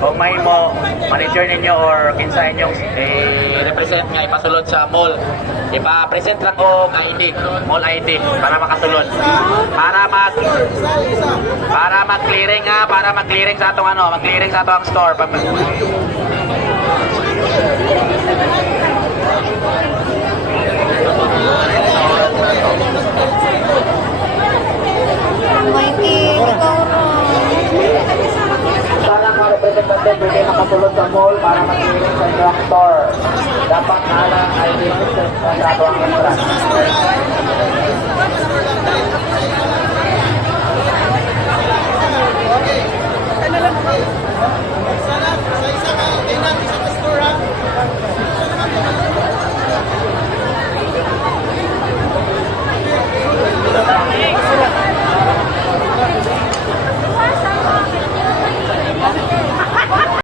Kung may mo, manager ninyo or kinsa inyong represent nga ipasulod sa mall, ipa-present lang ko ID, mall ID para makasulod. Para mag-clearing ha, para mag-clearing sa atong ano, mag-clearing sa atong store. Sana mga representative pwede makasulod sa mall para mag-clearing sa inyong store. Dapat na lang ID sa atong entrance.